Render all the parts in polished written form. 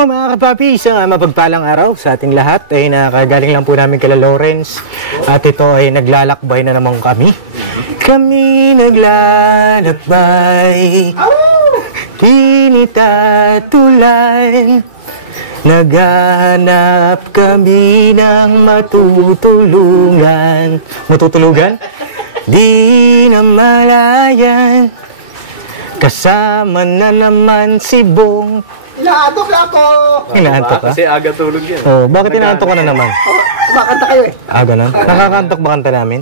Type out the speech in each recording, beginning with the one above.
Hello mga kapapi, isang mapagpalang araw sa ating lahat. Ay nakagaling lang po namin kila Lawrence. At ito ay naglalakbay na naman kami. Kami naglalakbay, tinitatulan. Naghanap kami ng matutulungan. Matutulugan? Di na malayan. Kasama na naman si Bong. Inaantok na ako! Inaantok ka? Kasi aga tulog yan. Oh, bakit inaantok ka na naman? Makanta kayo eh. Ah, ganun? Nakakantok ba kanta namin?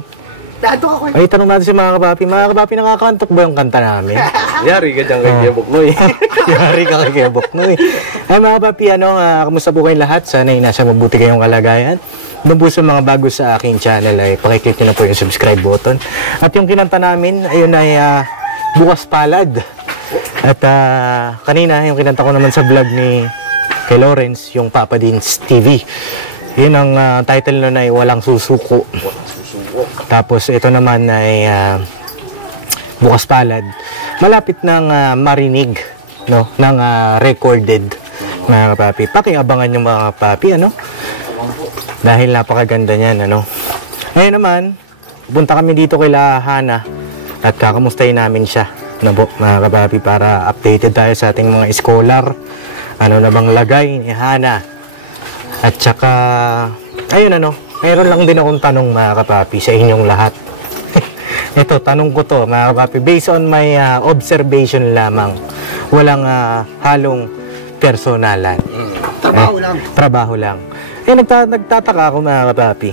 Inaantok ako eh. Ay, tanong natin si mga kapapi. Mga kapapi, nakakantok ba yung kanta namin? Yari ka dyan kay Kebok mo eh. Yari ka kay Kebok mo eh. Ay, mga kapapi, kamusta po kayong lahat? Sana ay nasa mabuti kayong kalagayan. Doon po sa mga bago sa aking channel ay pakiclick nyo na po yung subscribe button. At yung kinanta namin, ayun ay Bukas Palad. At kanina, yung kinanta ko naman sa vlog ni kay Lawrence, yung Papa Dins TV. Yun ang title nun ay Walang Susuko. Tapos ito naman ay Bukas Palad. Malapit ng marinig, no, ng recorded, mga kapapi. Pakiabangan yung mga kapapi, ano? Dahil napakaganda niyan, ano? Ngayon naman, punta kami dito kay Hana at kakamustahin namin siya, no, mga kapapi, para updated tayo sa ating mga scholar. Ano na bang lagay ni Hana? At saka, ayun ano, mayroon lang din akong tanong, mga kapapi, sa inyong lahat. Ito, tanong ko to, mga kapapi, based on my observation lamang. Walang halong personalan. Trabaho lang. Trabaho lang. Nagtataka ako, mga kapapi.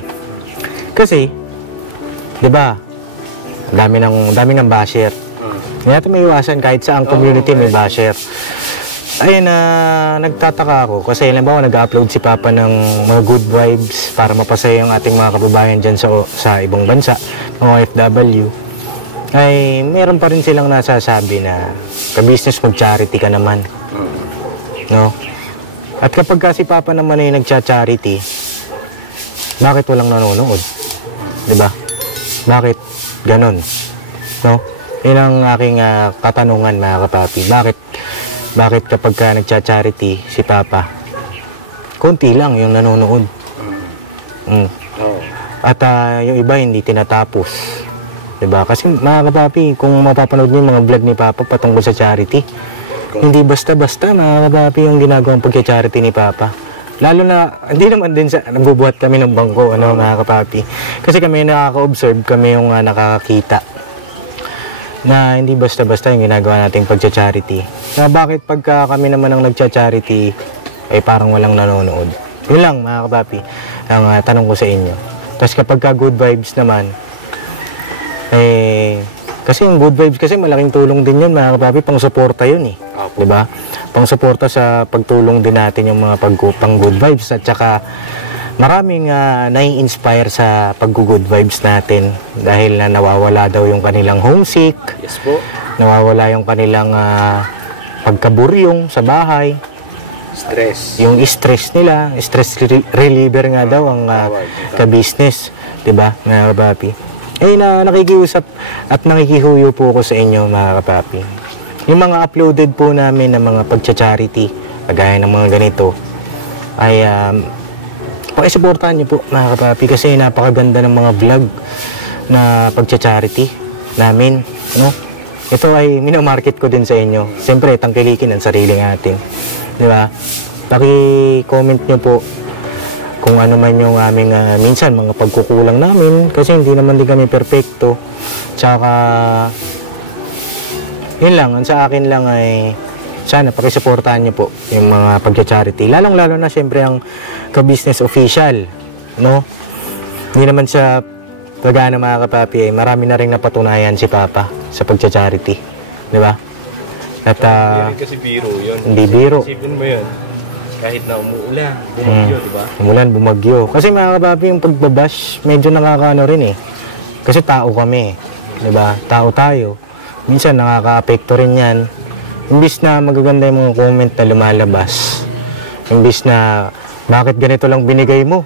Kasi, di ba, dami ng basher. Hindi natin may iwasan kahit sa ang community may basher. Ayun, nagtataka ako kasi halimbawa nag-upload si Papa ng mga good vibes para mapasaya ang ating mga kababayan dyan sa ibang bansa, mga OFW. Ay meron pa rin silang nasasabi na ka-business mag-charity ka naman. No? At kapag kasi Papa naman ay nag-charity, bakit walang nanonood? Diba? Bakit ganon? No? Yun ang aking katanungan, mga kapapi. Bakit kapag nagcha-charity si Papa, konti lang yung nanonood? At yung iba hindi tinatapos. Diba? Kasi mga kapapi, kung mapapanood niyo yung mga vlog ni Papa patungkol sa charity, hindi basta-basta, mga kapapi, yung ginagawang pagcha-charity ni Papa. Lalo na, hindi naman din sa nagbubuhat kami ng bangko, ano, mga kapapi. Kasi kami nakaka-observe, kami yung nakakakita na hindi basta-basta yung ginagawa nating pagcha-charity. Na bakit pagka kami naman ang nagcha-charity ay parang walang nanonood? Yun lang, mga kapapi, ang tanong ko sa inyo. Tapos kapag good vibes naman, kasi yung good vibes kasi malaking tulong din yun, mga kapapi, pang-suporta yun eh. Diba? Pang-suporta sa pagtulong din natin yung mga pang-good vibes at saka maraming nai-inspire sa pag-good vibes natin dahil nawawala daw yung kanilang homesick. Yes po. Nawawala yung kanilang pagkaburyong sa bahay. Stress. Yung stress nila, stress reliever nga daw ang ka-business. Diba, mga kapapi? Nakikiusap at nakikihuyo po ako sa inyo, mga kapapi. Yung mga uploaded po namin ng mga pagcha-charity, kagaya ng mga ganito, ay pakisuportahan niyo po, mga kapapi, kasi napakaganda ng mga vlog na pagcha-charity namin, no? Ito ay minamarket ko din sa inyo. Siyempre, tangkilikin ang sarili natin. Di ba? Paki-comment niyo po kung ano man yung aming minsan mga pagkukulang namin kasi hindi naman din kami perfecto. Tsaka yun lang, ang sa akin lang ay sana pakisuportahan niyo po yung mga pagcha-charity. Lalong-lalo na siyempre ang ka-business official, no? Hindi naman siya pagana, mga kapapi, marami na rin napatunayan si Papa sa pagcha-charity, di ba? At Hindi kasi biro yun. Hindi biro. Isipin mo yun. Kahit na umuulan, bumagyo, di ba? Umulan, bumagyo. Kasi mga kapapi, yung pagbabash, medyo nakakaano rin eh. Kasi tao kami, di ba? Tao tayo. Minsan nakaka-apekto rin yan. Imbis na magaganda yung mga comment na lumalabas. Imbis na, bakit ganito lang binigay mo?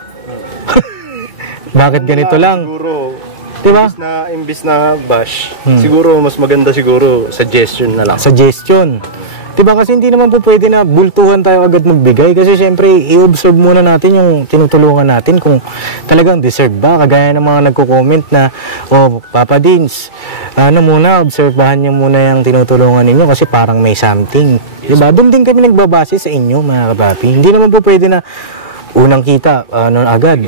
Bakit ganito lang? Siguro, diba? Imbis na bash, siguro mas maganda siguro suggestion na lang. Suggestion. Diba kasi hindi naman po pwede na bultuhan tayo agad magbigay kasi syempre i-observe muna natin yung tinutulungan natin kung talagang deserve ba. Kagaya ng mga nagko-comment na, oh Papa Dins, ano muna, obserbahan nyo muna yung tinutulungan ninyo kasi parang may something. Diba? Doon din kami nagbabase sa inyo mga kapapi. Hindi naman po pwede na unang kita, ano agad,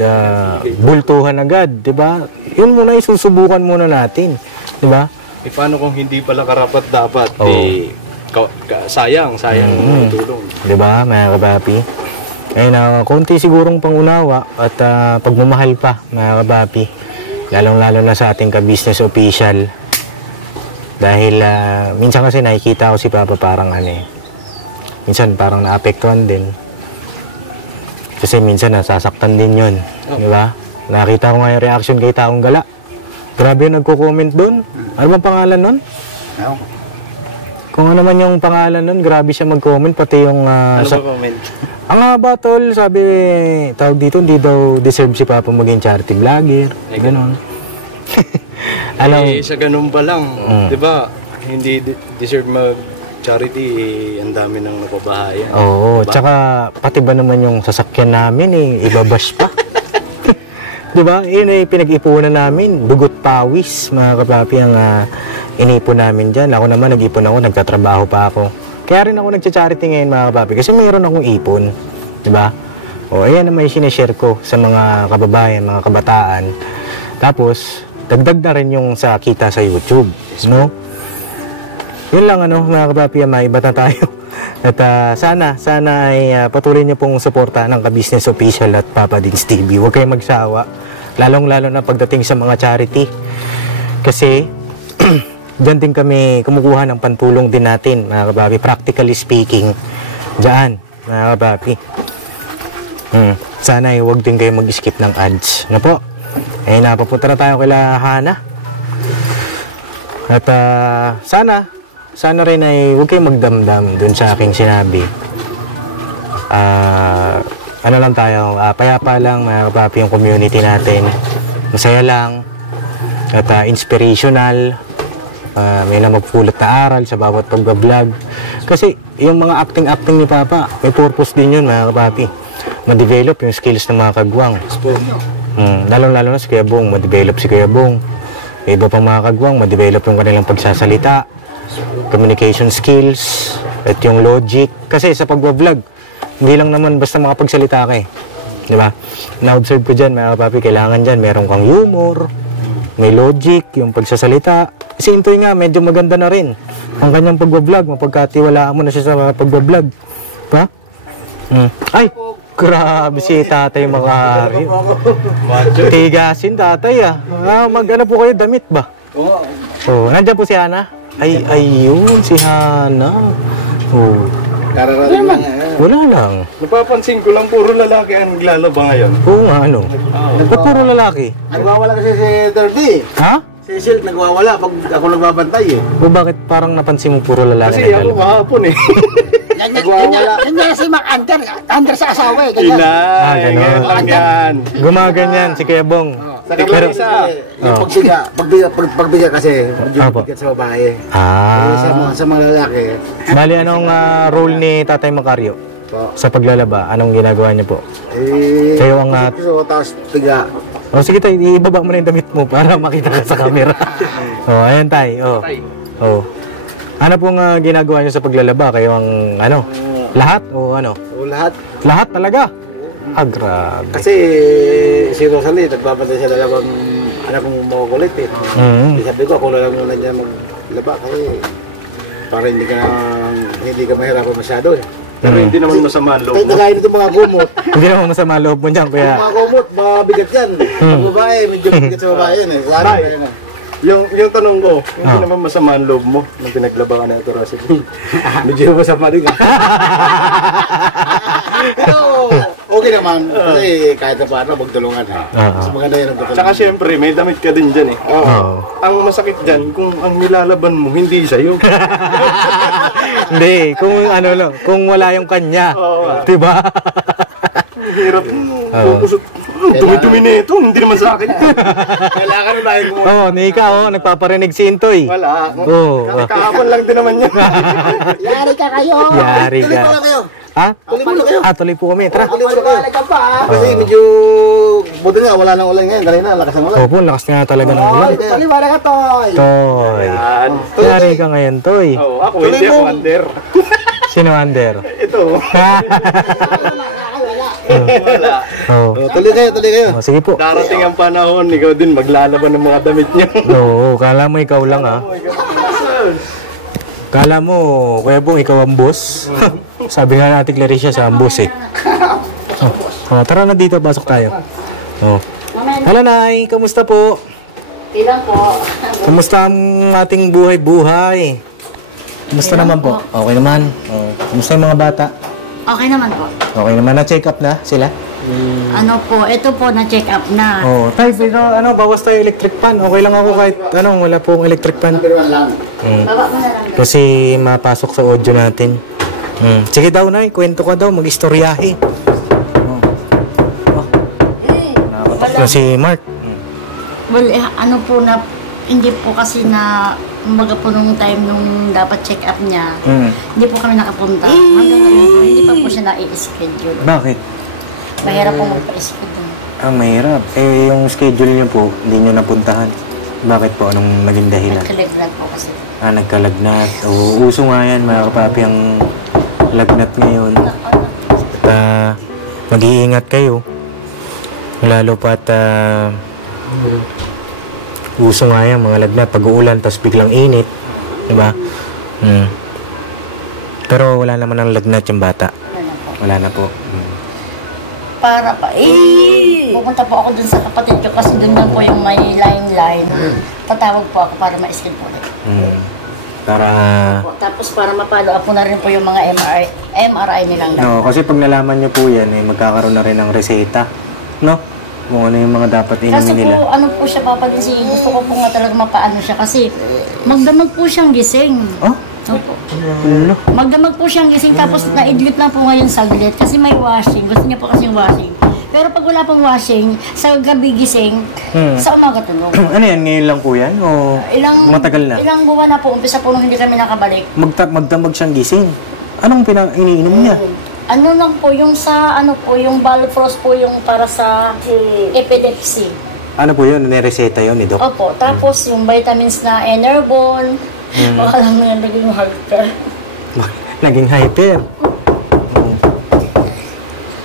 bultuhan agad, diba? Yun muna, isusubukan muna natin. Diba? Paano kung hindi pala karapat dapat? Sayang yung tulong. Diba, mga kabapi? Ayun, konti sigurong pangunawa at pagmamahal pa, mga kabapi. Lalong-lalo na sa ating ka-business official. Dahil minsan kasi nakikita ko si Papa parang minsan parang naapektuhan din. Kasi minsan nasasaktan din yun. Diba? Nakita ko nga yung reaction kay Taong Gala. Grabe yung nagko-comment doon. Ano bang pangalan nun? Kung ano man yung pangalan nun, grabe siya mag-comment, pati yung... Ano ba comment? Ang haba tol, sabi, tawag dito, hindi daw deserve si Papa maging charity vlogger. Ganon. Sa ganun pa lang, di ba? Hindi deserve mag-charity, ang dami nang napabahayan. Oo, tsaka pati ba naman yung sasakyan namin, ibabash pa. Di ba? Yun pinag-ipunan namin, dugot pawis, mga kapapi, ang inipon namin dyan. Ako naman, nag-ipon ako, nagtatrabaho pa ako. Kaya rin ako nagcha-charity ngayon, mga kapapi, kasi mayroon akong ipon. Di ba? O, ayan naman yung sinishare ko sa mga kababayan, mga kabataan. Tapos, dagdag na rin yung sa kita sa YouTube. No? Yun lang, mga kapapi, maiba na tayo. At sana ay patuloy niyo pong suporta ng Ka-Business Official at Papa Dins TV. Huwag kayong magsawa. Lalong-lalo na pagdating sa mga charity. Kasi, dyan din kami kumukuha ng pantulong din natin, mga kababi. Practically speaking, dyan, mga kababi. Sana ay huwag din kayo mag-skip ng ads. Na po? Napapunta na tayo kila Hana. At sana rin ay huwag kayong magdamdam dun sa aking sinabi. Ano lang tayo, payapa lang, mga kapapi, yung community natin. Masaya lang at inspirational. May na magpulot na aral sa bawat pagbablog. Kasi yung mga acting ni Papa, may purpose din yun, mga kapapi. Ma-develop yung skills ng mga kagwang. Lalo na si Kuya Bong, ma-develop si Kuya Bong. May iba pang mga kagwang, ma-develop yung kanilang pagsasalita, communication skills, at yung logic. Kasi sa pagbablog, hindi lang naman basta makapagsalita ka Di ba? Na-observe ko dyan, mga kapapi, kailangan dyan, meron kang humor, may logic, yung pagsasalita. Kasi Intoy nga, medyo maganda na rin. Ang kanyang pagbablog, mapagkatiwalaan mo na siya sa pagbablog. Ha? Ay! Grabe si tatay mga hari. Tigasin tatay Mag-ano po kayo, damit ba? Oo. Nandiyan po si Hana? Ayun, si Hana. Oo. Kararating lang Wala lang. Napapansin ko lang, puro lalaki ang naglalaba ngayon. Oo nga, Ba't puro lalaki? Nagwawala kasi si Derby. Ha? Si Silk nagwawala pag ako nagbabantay O bakit parang napansin mo puro lalaki Kasi ako kahapon Yan si Mac Under sa asawa Ganun. Ganun lang yan. Gumaganyan si Kuya Bong. Sa kapag isa, pagbigay kasi, bigat sa babae. Sa mga lalaki. Bali, anong role ni Tatay Macario sa paglalaba? Anong ginagawa niyo po? Kayo ang... Tapos tiga. Sige tayo, ibaba mo na yung damit mo para makita ka sa camera. Ayan tayo. Ano pong ginagawa niyo sa paglalaba? Kayo ang lahat o ano? Lahat. Lahat talaga? Grabe. Kasi si Rosalie, nagbabantay siya dalawang anak kong makukulit Sabi ko, ako na lang muna niya maglaba kasi para hindi ka mahirapan masyado Pero hindi naman masama ang loob mo. Kaya nito mga gumot. Hindi naman masama loob mo dyan, kuya. Mga gumot, mabigat yan. Ang babae, medyo bigat sa babae yun Yung tanong ko, hindi naman masama ang loob mo nung pinaglaba ka na ito, Rosalie. Medyo masama rin Pero okay naman. Kasi kahit na paano, magtulungan Mas maganda yan ang tutulungan. Tsaka syempre, may damit ka din dyan Ang masakit dyan, kung ang nilalaban mo, hindi sa'yo. Hindi, kung wala yung kanya. Diba? Hirap mo, Dumi-dumi na ito, hindi naman sa akin. Kailangan mo lagi kumuha. Oo, ni ikaw, nagpaparinig si Intoy. Wala. Oo. Kahapon lang din naman yan. Yari ka kayo. Yari Tuloy ka. po lang kayo. Ha? Tuloy po lang kayo. Tuloy po kami. Tara. Tuloy po lang kayo. Kasi medyo, buti nga, wala nang ulan ngayon. Kanina, lakas ng ulan. Opo, lakas nga talaga ng ulan. Tuloy ba ka, Toy? Toy. Yan. Yari ka ngayon, Toy. Oh, ako hindi ako under. Sino under? Ito. Wala. Oo. Tuloy kayo, tuloy kayo. Sige po. Darating ang panahon, ikaw din maglalaban ng mga damit niyo. Oo, kala mo ikaw lang ha. Kala mo, Kuya Bong, ikaw ang boss. Sabi nga natin Claricia sa ang boss eh. Tara na dito, pasok tayo. Hello, Nay. Kamusta po? Ilang po. Kamusta ang ating buhay-buhay? Kamusta naman po? Okay naman. Kamusta yung mga bata? Okay naman po. Okay naman. Na-check up na sila? Ano po, ito po na-check up na. Tay, pero bawas tayo electric fan. Okay lang ako kahit wala pong electric fan. Baba mo na lang. Kasi mapasok sa audio natin. Sige daw, Nay. Kwento ka daw. Mag-istoryahe. Nakakatok na si Mark. Well, ano po na, hindi po kasi na, kumbaga po nung time nung dapat check up niya, hindi po kami nakapunta. Hanggang ngayon po, hindi pa po siya na-i-schedule. Bakit? Mahirap po magpa-schedule. Mahirap. Yung schedule niyo po, hindi niyo napuntahan. Bakit po? Anong naging dahilan? Nagkalagnat po kasi. Nagkalagnat. Uso nga yan, mga kapapi, ang lagnat ngayon. At mag-iingat kayo. Lalo pat uso nga yan, mga lagnat. Pag-uulan, tapos biglang init. Diba? Pero wala naman ang lagnat yung bata. Wala na po. Para pa, pupunta po ako dun sa kapatid ko kasi dun lang po yung may line. Tatawag po ako para ma-schedule ulit. Para... Tapos para ma-follow up po na rin po yung mga MRI nilang No, kasi pag nalaman nyo po yan, magkakaroon na rin ng reseta. No? Kung ano yung mga dapat Kasi inumin nila. po, ano po siya papagising, gusto ko po nga talaga mapaano siya kasi magdamag po siyang gising. Oh? Opo. Ano? Magdamag po siyang gising tapos na-edit lang po ngayon saglit kasi may washing. Gusto niya po kasi yung washing. Pero pag wala pang washing, sa gabi gising, sa umaga tulog. Ano yan? Ngayon lang po yan? O matagal na? Ilang buwan na po, umpisa po nung hindi kami nakabalik. Magdamag siyang gising. Anong iniinom niya? Ano lang po, yung sa, ano po, yung Balfrost po yung para sa epilepsy. Ano po yun? Nireseta yun ni Doc? Opo, tapos yung vitamins na Enervon, baka lang nga naging hyper. Naging hyper.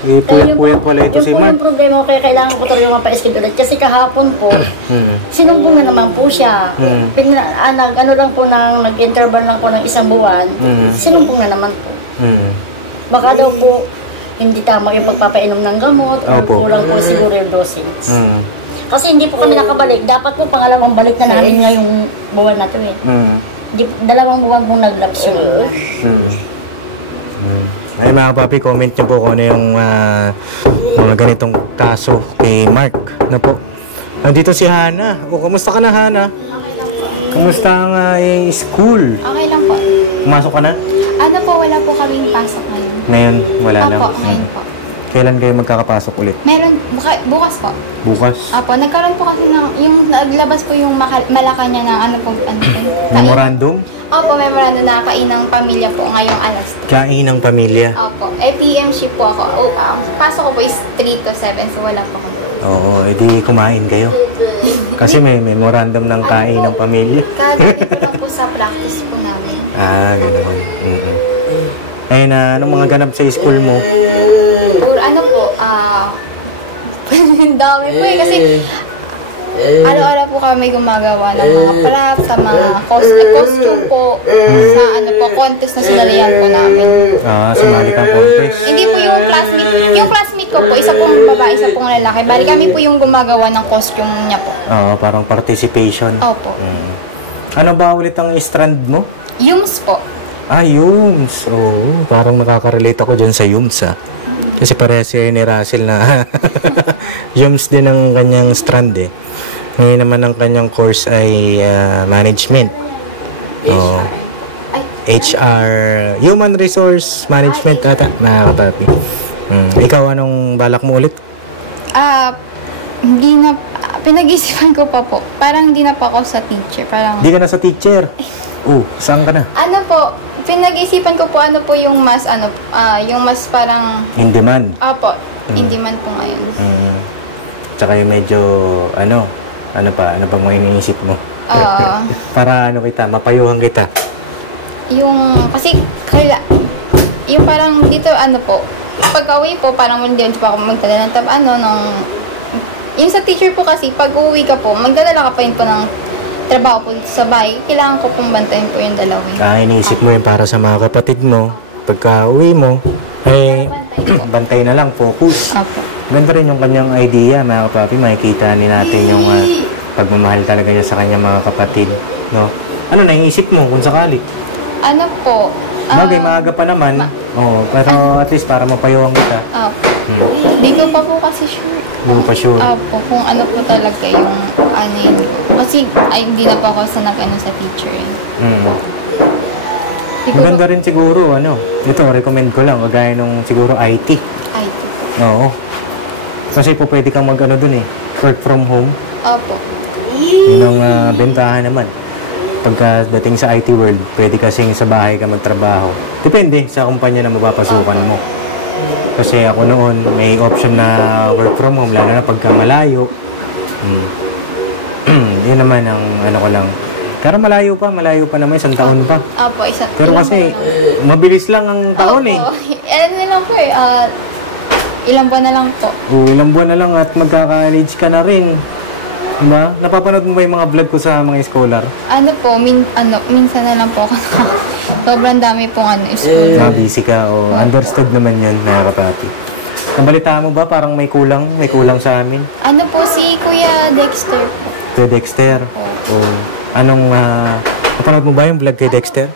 Puyat-puyat pala ito si Yung po Mark. yung problema ko, kaya kailangan ko talaga mapa-schedule ulit. Kasi kahapon po, sinumbong na naman po siya. Ano lang po, nag-interval lang po ng isang buwan, sinumbong na naman po. Baka daw po, hindi tama yung pagpapainom ng gamot, o kulang po siguro yung dosage. Kasi hindi po kami nakabalik. Dapat po pangalawang balik na namin ngayong buwan na ito eh. Dalawang buwan pong nag-lapse yun. Ay mga papi, comment nyo po kung ano yung mga ganitong kaso kay Mark. Na po. Nandito si Hana. Kamusta ka na, Hana? Kamusta ang school? Okay lang po. Pumasok ka na? Ano po, wala po kaming pasok ngayon. Ngayon, wala lang. Opo, ngayon po. Kailan kayo magkakapasok ulit? Meron, bukas po. Bukas? Opo, nagkaroon po kasi ng, yung naglabas po yung Malacanang ng ano po, Memorandum? Opo, memorandum na kainang pamilya po ngayong alas 2. Kainang pamilya? Opo, PM shift po ako. Pasok ko po is 3 to 7, so wala po ako. Oo, edi kumain kayo. Kasi may memorandum ng kainang pamilya. Kagabi po lang po sa practice po namin. Ganoon. Ayun, anong mga ganap sa school mo? Or ano po, ang dami po eh, kasi araw-araw po kami gumagawa ng mga props, sa mga costume po, sa ano po, contest na sinalihan po namin. Sumali kang contest. Hindi po yung classmate ko po, isa pong babae, isa pong lalaki. Bali kami po yung gumagawa ng costume niya po. Parang participation. Opo. Ano ba ulit ang strand mo? Yums po. Yums. Oo, parang nakaka-relate ako dyan sa Yums Kasi parehas siya ni Russell na Yums din ang kanyang strand eh. Ngayon naman ang kanyang course ay management. HR, Human Resource Management ata, mga kapapi. Ikaw, anong balak mo ulit? Hindi na, pinag-isipan ko pa po. Parang hindi na po ako sa teacher. Parang, Hindi ka na sa teacher. Saan ka na? ano po, pinag-isipan ko po ano po yung mas, yung mas parang, In demand. opo, hindi man po ngayon. Tsaka yung medyo, ano bang mga iniisip mo? Para mapayuhan kita. Kasi, yung parang dito, pag-uwi po, parang hindi pa ako magdala ng yung sa teacher po kasi, pag uwi ka po, magdadala ka pa rin po ng trabaho po dito sa bahay, kailangan ko pong bantayan po yung dalawin. Iniisip mo yun para sa mga kapatid mo, pagka uwi mo, bantay na lang, focus. Opo. Ganda rin yung kanyang idea, mga kapapi, makikita natin yung pagmamahal talaga niya sa kanyang mga kapatid, no? Ano naiisip mo kung sakali? Ano po? Bagay, maaga pa naman. Pero at least para mapayuhan kita. Opo. Di ko pa po kasi sure. Hindi mo pa sure. Opo, kung ano po talaga yung yun. Kasi hindi na po ako sa sa teacher. Maganda rin siguro, ito, recommend ko lang, kagaya nung siguro IT. IT po. Oo. Kasi po pwede kang dun work from home. Opo. Yun ang bentahan naman. Pagkadating sa IT world, pwede kasing sa bahay ka magtrabaho. Depende sa kumpanya na mapapasukan mo. Kasi ako noon, may option na work from home, lalo na pagka malayo. Yun naman ang ko lang. Pero malayo pa naman, 1 taon pa. Opo, Pero kasi, mabilis lang ang taon Opo. Ano na lang po ilang buwan na lang po. Ilang buwan na lang at magka-college ka na rin. Diba? Napapanood mo ba yung mga vlog ko sa mga scholar? Minsan na lang po ako sobrang dami pong school. Busy ka o understood naman yun, mga kapati. Nabalitaan mo ba parang may kulang sa amin? Si Kuya Dexter po. Kuya Dexter? Anong, napanood mo ba yung vlog kay Dexter?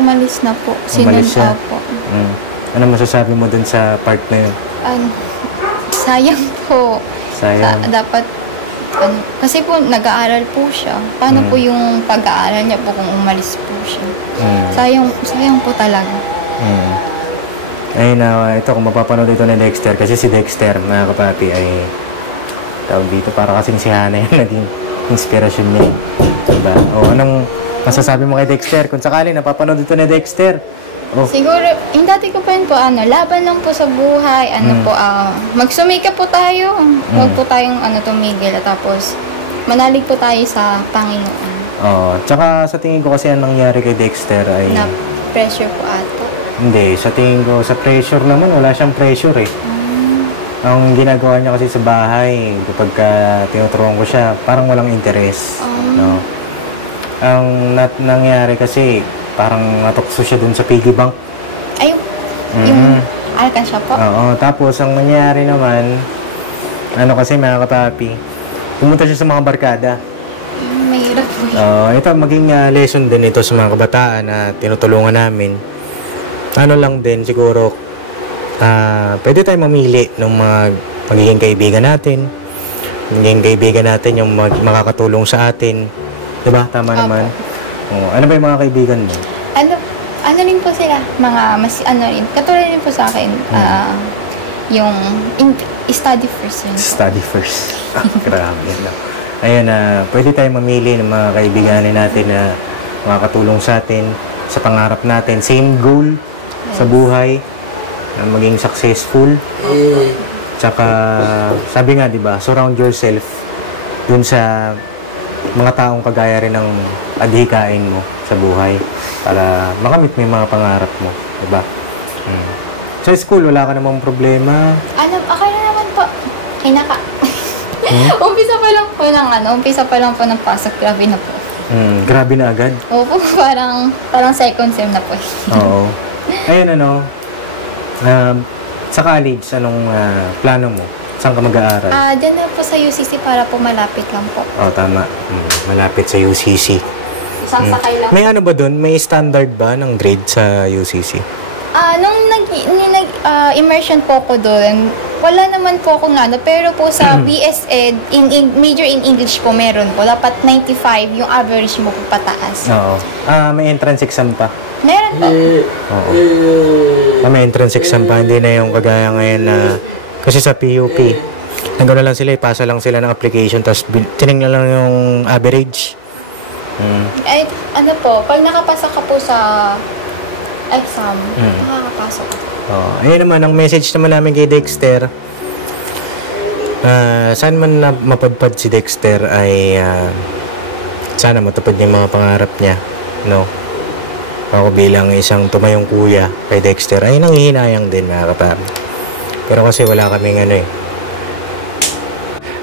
Umalis na po. Umalis siya? Po. Ano masasabi mo dun sa part na yun? Sayang po. Sayang. Dapat, kasi po nag-aaral po siya. Paano po yung pag-aaral niya po kung umalis po siya? Sayang po talaga. Ayun ito kung mapapanood ito ni Dexter, kasi si Dexter, mga kapapi, ay tawag dito, para kasing si Hana yung naging inspirasyon niya. Diba? Anong masasabi mo kay Dexter? Kung sakali napapanood ito ni Dexter, siguro, yung dati ko pa yun po, laban lang po sa buhay, magsumika po tayo. Huwag po tayong tumigil, at tapos manalig po tayo sa Panginoon. Tsaka sa tingin ko kasi ang nangyari kay Dexter ay... Na-pressure po ato. Hindi, sa tingin ko, sa pressure naman, wala siyang pressure Ang ginagawa niya kasi sa bahay, kapag tinuturuan ko siya, parang walang interes. No? Ang nangyari kasi, parang natukso siya dun sa piggy bank. Yung alkansya po. Tapos ang nangyari naman, kasi mga kapapi, pumunta siya sa mga barkada. Mahirap po ito, maging lesson din ito sa mga kabataan na tinutulungan namin. Lang din, siguro, pwede tayong mamili ng magiging kaibigan natin. Magiging kaibigan natin yung makakatulong sa atin. Diba? Tama naman. Ano ba yung mga kaibigan mo? Ano rin po sila? Mga rin. Katulad rin po sa akin. Yung study first yun. Study first. Grabe. Ayun, pwede tayong mamili ng mga kaibiganin natin na makakatulong sa atin, sa pangarap natin. Same goal sa buhay, na maging successful. Tsaka, sabi nga, diba, surround yourself dun sa mga taong kagaya rin ng adhikain mo sa buhay para makamit mo yung mga pangarap mo, diba? Sa school, wala ka namang problema? Okay na naman po. Umpisa pa lang po ng pasok, grabe na po. Grabe na agad? Opo, parang second sem na po. Oo. Ayun, sa college, anong plano mo? Saan ka mag-aaral? Diyan na po sa UCC para po malapit lang po. Tama. Malapit sa UCC. Isang sakay lang. May ba doon? May standard ba ng grade sa UCC? Nung immersion po ko doon, wala naman po akong pero po sa BSED, major in English po meron po. Dapat 95 yung average mo po pataas. Oo. May entrance exam pa? Meron po. Oo. May entrance exam pa. Hindi na yung kagaya ngayon na, kasi sa PUP, Nagano lang sila, ipasa lang sila ng application, tapos tinignan lang yung average. Ay, ano po, pag nakapasa ka po sa exam, makakapasok ka. Ayun naman, ang message naman namin kay Dexter, saan man na mapadpad si Dexter ay sana matupad yung mga pangarap niya, no? Ako bilang isang tumayong kuya kay Dexter ay nanghihinayang din, mga kapapi. Pero kasi wala kaming ano eh.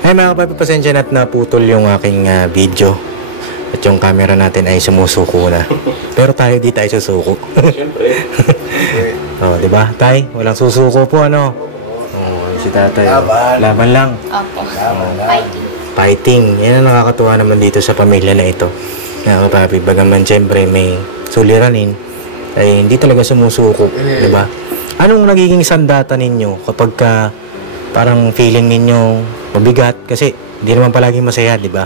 Ay mga kapapi, pasensya na at naputol yung aking video. At yung camera natin ay sumusuko na. Pero tayo di tayo susuko. Siyempre. Di ba? Tay, walang susuko po, ano? Si tatay. Laban lang. Opo. Fighting. Fighting. Yan ang nakakatuwa naman dito sa pamilya na ito. Mga kapapi, bagaman siyempre may suliranin, ay hindi talaga sumusuko. Di ba? Anong nagiging sandata ninyo kapag parang feeling ninyo mabigat? Kasi hindi naman palagi masaya, di ba?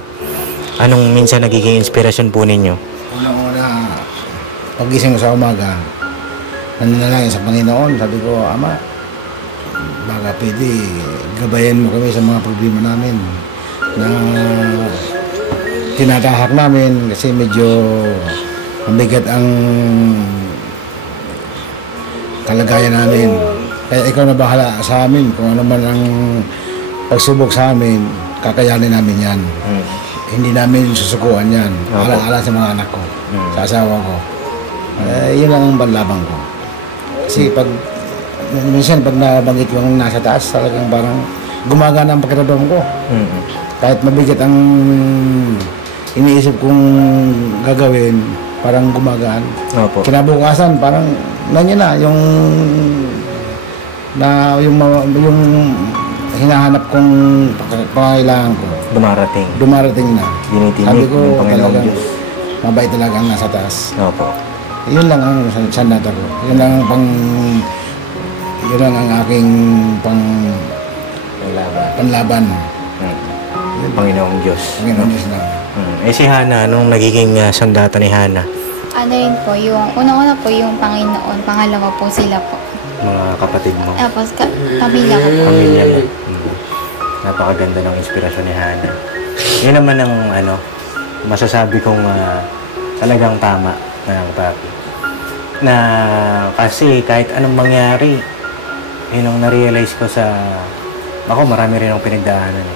Anong minsan nagiging inspirasyon po ninyo? Una, pagising ko sa umaga, nananalangin sa Panginoon. Sabi ko, Ama, baka pwede, gabayan mo kami sa mga problema namin na tinatahak namin kasi medyo mabigat ang kalagayan namin. Kaya ikaw na bahala sa amin kung ano man ang pagsubok sa amin, kakayanin namin yan. Hindi namin susukuan yan. Ala-ala sa mga anak ko, sa asawa ko. Yun lang ang banlabang ko. Kasi minsan pag nabanggit yung nasa taas, talagang parang gumagana ang pakiramdam ko. Kahit mabigat ang iniisip kong gagawin, parang gumagaan. Kinabukasan, parang nandiyan na yung hinahanap kong pangailangan ko. Dumarating na. Sabi ko talagang mabait talaga ang nasa taas. Yun lang ang sandata ko. Yun lang ang aking panlaban. Panginoong Diyos. Panginoong Diyos lang. Si Hana, anong nagiging sandata ni Hana? Ano yun po, yung unang-una po yung Panginoon, pangalawa po sila po. Mga kapatid mo? Tapos, pamilya ko po. Pamilya mo. Napakaganda ng inspirasyon ni Hana. Yun naman ang masasabi kong talagang tama na papi. Na kasi kahit anong mangyari, yun ang na-realize ko ako marami rin akong pinagdaanan.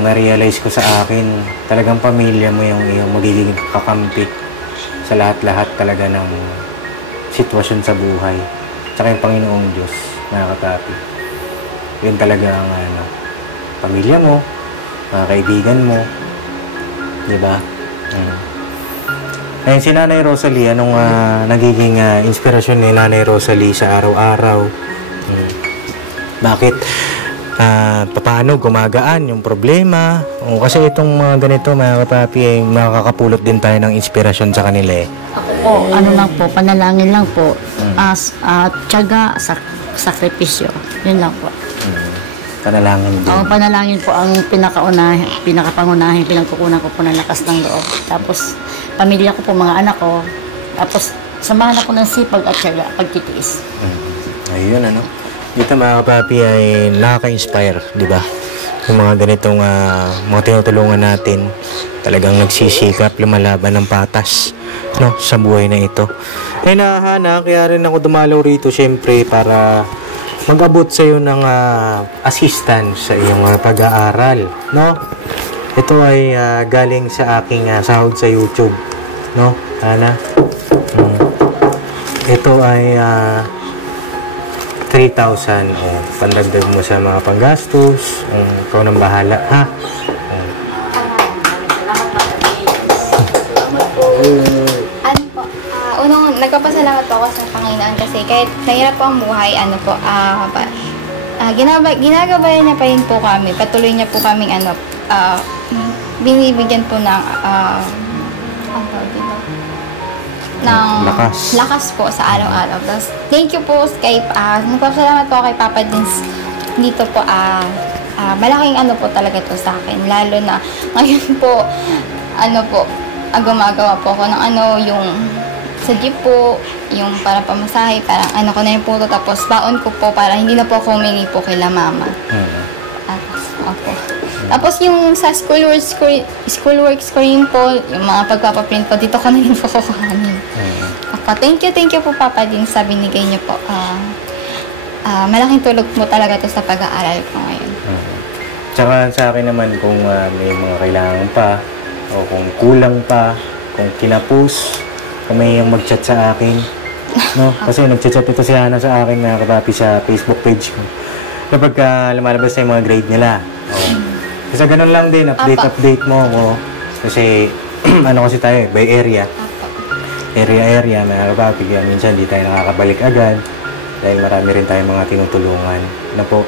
Na-realize ko sa akin, talagang pamilya mo yung iyong magiging kakampi sa lahat-lahat talaga ng sitwasyon sa buhay. Tsaka yung Panginoong Diyos, mga kapapi. Yun talaga ang pamilya mo, mga kaibigan mo, di ba? Ngayon si Nanay Rosalie, anong nagiging inspirasyon ni Nanay Rosalie sa araw-araw? Bakit? Paano gumagaan yung problema? Kasi itong mga ganito, mga kapapi, ay makakapulot din tayo ng inspirasyon sa kanila eh. Ako po, ano lang po, panalangin lang po, tiyaga, sakripisyo, yun lang po. Panalangin din. Panalangin po ang pinakapangunahin, pinagkukunan ko po ng lakas ng loob. Tapos, pamilya ko po, mga anak ko. Tapos, samahan ako ng sipag at tiyaga, pagtitiis. Ayun, dito mga kapapi ay nakaka-inspire, di ba? Yung mga ganitong mga tinutulungan natin, talagang nagsisikap, lumalaban ng patas, no, sa buhay na ito. Hana, kaya rin ako dumalaw rito, syempre, para mag-abot sa iyo ng assistance sa iyong pag-aaral, no? Ito ay galing sa aking sahod sa YouTube, no, Hana? Ito ay 3,000 pandagdag mo sa mga panggastos, ikaw nang bahala, ha? Unang nagpapasalamat po ako sa Panginoon kasi kahit nahirap po ang buhay, ginagabayan niya pa rin po kami. Patuloy niya po kaming binibigyan po ng lakas po sa araw-araw. Tapos, thank you po kay nagpapasalamat po kay Papa Dins dito po. Malaking po talaga to sa akin. Lalo na ngayon po, gumagawa po ako ng yung sa jeep po, yung para pamasahe, parang ano ko na yung po to, tapos baon ko po para hindi na po ako humingi po kay mama. Opo. Tapos yung sa schoolworks ko rin po, yung mga pagpapaprint po, dito ko na rin po kukuhanin. Opo, thank you po Papa din sa binigay niyo po. Malaking tulog mo talaga to sa pag-aaral ko ngayon. Tsaka sa akin naman kung may mga kailangan pa o kung kulang pa, kung kinapos, kung may yung mag-chat sa akin. No? Kasi nag-chat ito si Hana sa akin na kapapi sa Facebook page ko. Kapag lumalabas na yung mga grade nila. Kasi ganun lang din, update mo ako. Kasi ano kasi tayo, by area. Area na kapapi. Kaya minsan di tayo nakakabalik agad. Dahil marami rin tayong mga tinutulungan. Ano po?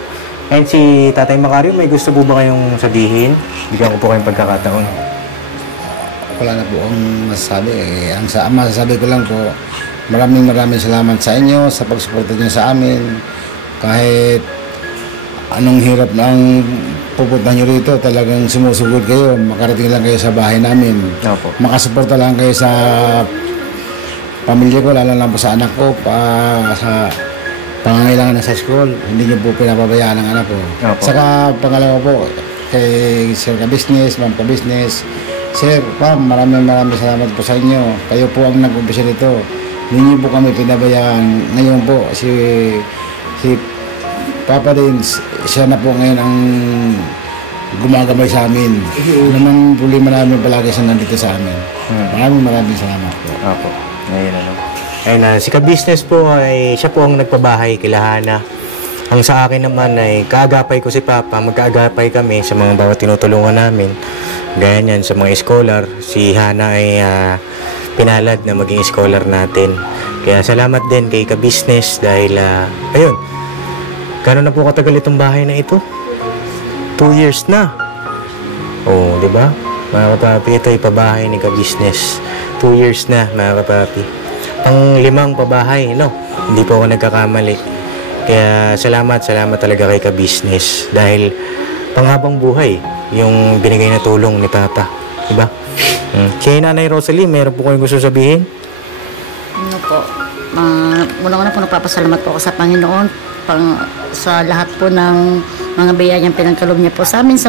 And si Tatay Macario, may gusto po ba kayong sabihin? Bigyan ko po kayong pagkakataon. Wala na po akong masasabi. Ang masasabi ko lang po, maraming salamat sa inyo sa pagsuporta niyo sa amin. Kahit anong hirap na ang pupunta niyo rito, talagang sumusugod kayo. Makarating lang kayo sa bahay namin. Opo. Makasuporta lang kayo sa pamilya ko, lalo lang po sa anak ko, sa pangangailangan sa school. Hindi niyo po pinapabayaan ang anak ko. Opo. Saka pangalawa po, kay Sir Ka-Business, Ma'am Ka-Business, Sir, Pam, maraming salamat po sa inyo. Kayo po ang nag-umpisa nito. Hindi niyo po kami pinabayaan. Ngayon po, si Papa din, siya na po ngayon ang gumagabay sa amin. Naman problema namin palagi siya nandito sa amin. Maraming salamat po. Opo. Ngayon ano. Ayun si Ka-Business po ay siya po ang nagpabahay kila Hana. Ang sa akin naman ay kaagapay ko si Papa, magkaagapay kami sa mga bawat tinutulungan namin. Gaya niyan sa mga scholar, si Hana ay pinalad na maging scholar natin. Kaya salamat din kay Ka-Business dahil ayun, gano'n na po katagal itong bahay na ito? 2 years na. Oh, di ba? Mga kapapi, ito ay pabahay ni Ka-Business. 2 years na, mga kapapi. Pang 5 pabahay, no? Hindi po ako nagkakamali. Kaya salamat talaga kay Ka-Business dahil panghabang buhay yung binigay na tulong ni Papa, diba? Kay Nanay Rosalie, meron po kayong gusto sabihin? Ano po, muna po nagpapasalamat po ako sa Panginoon sa lahat po ng mga biyayang pinagkaloob niya po sa amin, sa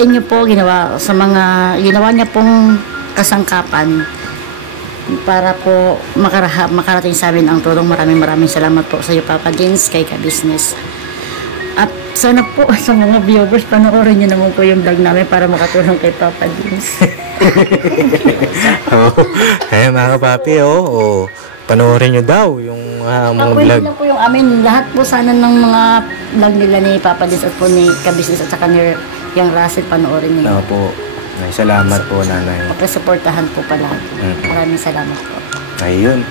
inyo po, ginawa niya pong kasangkapan para po makarating sa amin ang tulong. Maraming salamat po sa iyo, Papa Dins, kay Ka-Business. At sana po sa mga viewers, panoorin niyo naman po yung vlog namin para makatulong kay Papa Dins. Mga kapapi, panoorin niyo daw yung mga vlog. Ako po yung amin, lahat po sana ng mga vlog nila ni Papa Dins at po ni Ka-Business at saka ni yung Russell, panoorin niyo. Po. Ay, salamat po, Nanay. Supportahan po palagi. Maraming salamat po. Ayun.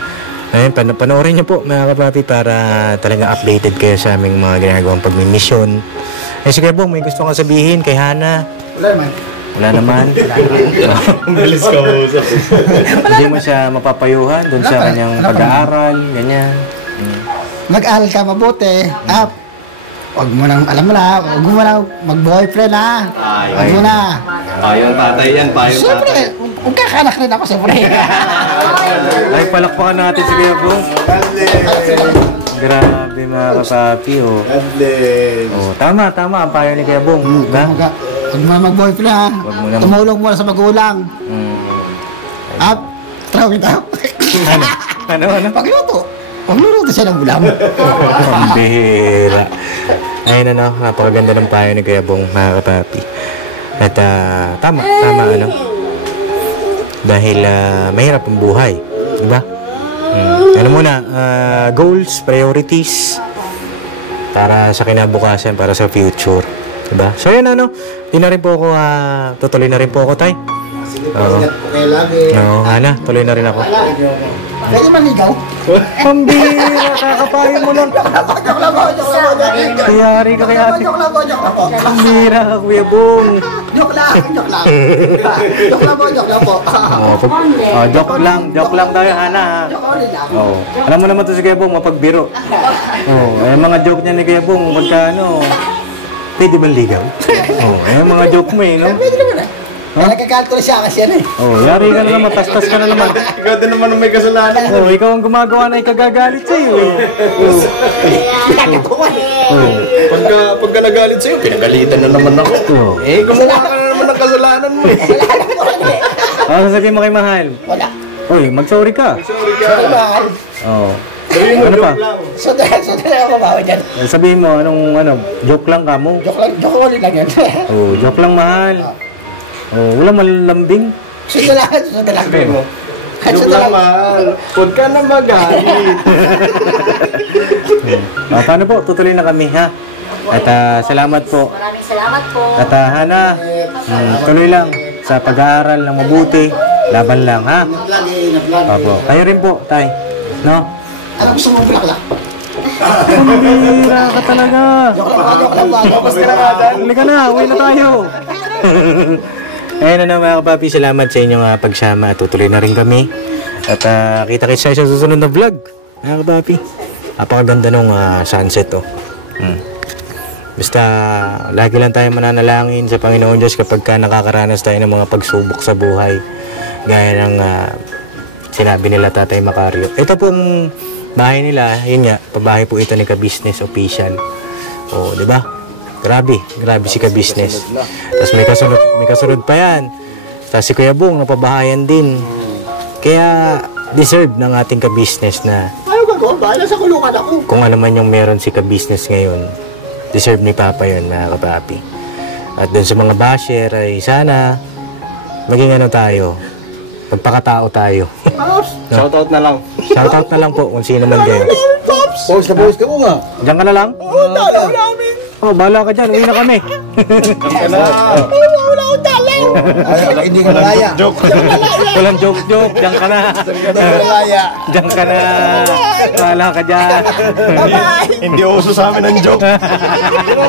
Ayun, panoorin niyo po, mga kapapi, para talaga updated kayo sa aming mga ginagawang pagmimisyon. Eh, sige po, may gusto kang sabihin kay Hana? Wala naman. Bilis ka mo. Hindi mo siya mapapayuhan doon sa kanyang pag-aaral, ganyan. Mag-aral ka mabuti. Huwag mo nang, alam mo na, huwag mo nang mag-boyfriend ha. Huwag mo na. Payong tatay yan, payong Siyempre, tatay. magkakanak rin ako siyempre. Ay, palakpakan natin si Kuya Bong. Grabe, mga kapapi, oh. Oh, tama, ang payo ni Kuya Bong. Huwag mo na mag-boyfriend ha. Huwag mo na Tumulong mo na sa magulang. Tawag ito. Ano? Pagluto. Pagluto siya ng ulam. Ang bihira. Ayun, napakaganda ng payo ni Kuya Bong, mga kapapi. At tama, ano. Dahil mahirap ang buhay, di ba? Ano muna, goals, priorities para sa kinabukasan, para sa future, di ba? So yun, di na rin po ako, tutuloy na rin po ako, tay. Sige po, ingat po kayo lagi. Oo, Hana, tuloy na rin ako. Pwede maligaw? Ang bihira, kakapayo mo lang. Joke lang po. Kayari ka kay ate. Joke lang po. Ang bihira ka, Kuya Bong. Joke lang. Joke lang po. Joke lang tayo, Hana. Joke lang. Oh. Alam mo naman to si Kuya Bong, mapagbiro. Yung mga joke niya ni Kuya Bong, pagka pwede ba ligaw? Yung mga joke mo no? Pwede naman Nagkakalto siya kasi yan eh. Oh, yari ka na naman, tastas ka na naman. Ikaw din naman ang may kasalanan. Oh, ikaw ang gumagawa na ikagagalit sa'yo eh. Pagka nagalit sa'yo, pinagalitan na naman ako. Oh. Eh, gumawa ka na naman ng kasalanan mo eh. Ano sasabihin mo kay Mahal? Wala. Uy, mag-sorry ka. Sorry ka. Sorry, mahal. Oh. Sabihin mo, Ano pa? joke lang. So na ako bawa dyan. Sabihin mo, joke lang ka mo. Joke ulit lang yan. Oh, joke lang Mahal. Oh, wala malalambing. Sunod lang. Sabihin mo, joke lang mahal. Huwag ka na magalit. Oh, paano po? Tutuloy na kami, ha? At salamat po. Maraming salamat po. At Hana, tuloy lang sa pag-aaral ng mabuti. Laban lang, ha? Opo. Kayo rin po, tay. No? Ano gusto mo bulaklak? Pambira ka talaga. Joke lang ba? Tapos ka na nga dyan. Halika na, uwi na tayo. Ayun na mga kapapi, salamat sa inyong pagsama at tutuloy na rin kami. At kita-kits tayo sa susunod na vlog. Mga kapapi, napakaganda nung sunset, oh. Basta, lagi lang tayo mananalangin sa Panginoon Diyos kapag nakakaranas tayo ng mga pagsubok sa buhay. Gaya ng sinabi nila Tatay Macario. Ito pong bahay nila, yun nga, pabahay po ito ni Ka-Business Official. O, di ba? Grabe si Ka-Business. Tapos may kasunod pa yan. Tapos si Kuya Bong, napabahayan din. Kaya, deserve ng ating Ka-Business na Ayaw gagawin ba? Nasa kulungan ako. kung ano man yung meron si Ka-Business ngayon, deserve ni Papa yun, mga kapapi. At dun sa mga basher ay sana maging ano tayo, magpakatao tayo. Shoutout na lang. Shoutout na lang po kung sino man kayo. Pause ka mo nga. Diyan ka na lang? Oo, dalaw namin. Oh, bahala ka dyan. Uwi na kami. Wala akong dalaw. Ay, hindi ka malaya. Walang joke-joke. Diyan ka na. Malaya. Diyan ka na. Bahala ka dyan. Hindi uso sa amin ang joke. Pero,